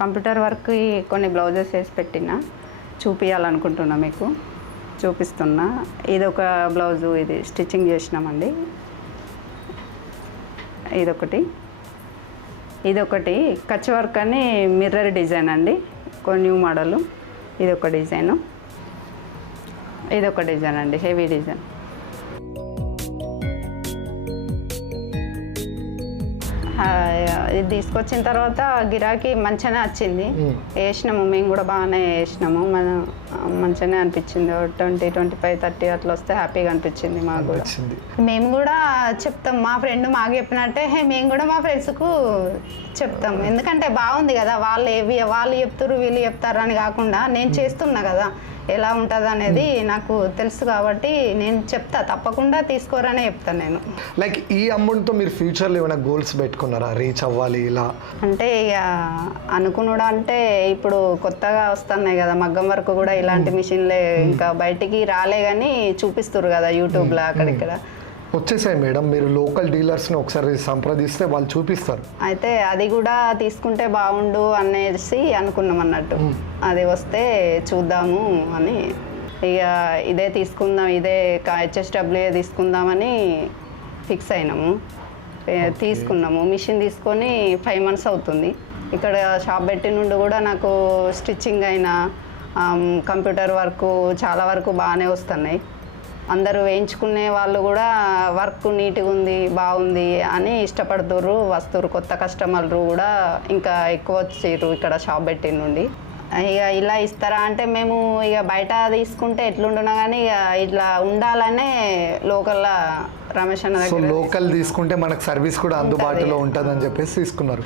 Computer వర్క్కి కొన్ని blouses వేసి పెట్టిన చూపించాలనుకుంటున్నా, మీకు చూపిస్తున్నా. ఇది ఒక బ్లౌజు, ఇది స్టిచ్చింగ్ చేసినామండి. ఇదొకటి కచ్ వర్క్ అని మిర్రర్ డిజైన్ అండి, న్యూ మోడలు. ఇదొక డిజైన్ అండి, హెవీ డిజైన్. ఇది తీసుకొచ్చిన తర్వాత గిరాకీ మంచిగానే వచ్చింది. వేసినాము, మేము కూడా బాగానే వేసినాము. మంచిగానే అనిపించింది. 20, 25, 30 అట్లా వస్తే హ్యాపీగా అనిపించింది మాకు కూడా. మేము కూడా చెప్తాం, మా ఫ్రెండ్ మాకు చెప్పినట్టే మేము కూడా మా ఫ్రెండ్స్కు చెప్తాం. ఎందుకంటే బాగుంది కదా, వాళ్ళు చెప్తారు వీళ్ళు చెప్తారు అని కాకుండా నేను చేస్తున్నా కదా, ఎలా ఉంటుంది అనేది నాకు తెలుసు కాబట్టి నేను చెప్తా, తప్పకుండా తీసుకోరనే చెప్తాను నేను. లైక్ ఈ అమౌంట్తో మీరు ఫ్యూచర్లో ఏమైనా గోల్స్ పెట్టుకున్నారా, రీచ్ అవ్వాలి ఇలా? అంటే ఇక అనుకున్నాడు అంటే ఇప్పుడు కొత్తగా వస్తున్నాయి కదా మగ్గం వరకు కూడా, ఇలాంటి మిషన్లే ఇంకా బయటికి రాలే కానీ చూపిస్తారు కదా యూట్యూబ్లో అక్కడిక్కడ. వచ్చేసాయి మేడం, మీరు లోకల్ డీలర్స్ని ఒకసారి సంప్రదిస్తే వాళ్ళు చూపిస్తారు. అయితే అది కూడా తీసుకుంటే బాగుండు అనేసి అనుకున్నాం అన్నట్టు. అది వస్తే చూద్దాము అని ఇక ఇదే తీసుకుందాం, ఇదే HSWA తీసుకుందామని ఫిక్స్ అయినాము. తీసుకున్నాము, మిషన్ తీసుకొని 5 months అవుతుంది. ఇక్కడ షాప్ పెట్టి నుండి కూడా నాకు స్టిచ్చింగ్ అయినా కంప్యూటర్ వర్క్ చాలా వరకు బాగానే వస్తున్నాయి. అందరూ వేయించుకునే వాళ్ళు కూడా వర్క్ నీట్గా ఉంది, బాగుంది అని ఇష్టపడుతుర్రు, వస్తురు. కొత్త కస్టమర్లు కూడా ఇంకా ఎక్కువ వచ్చారు ఇక్కడ షాప్ పెట్టి నుండి. ఇక ఇలా ఇస్తారా అంటే మేము ఇక బయట తీసుకుంటే ఎట్లుంటున్నా కానీ ఇక ఇట్లా ఉండాలనే లోకల్లో రమేష్ అన్న దగ్గర లోకల్ తీసుకుంటే మనకు సర్వీస్ కూడా అందుబాటులో ఉంటుంది అని చెప్పేసి తీసుకున్నారు.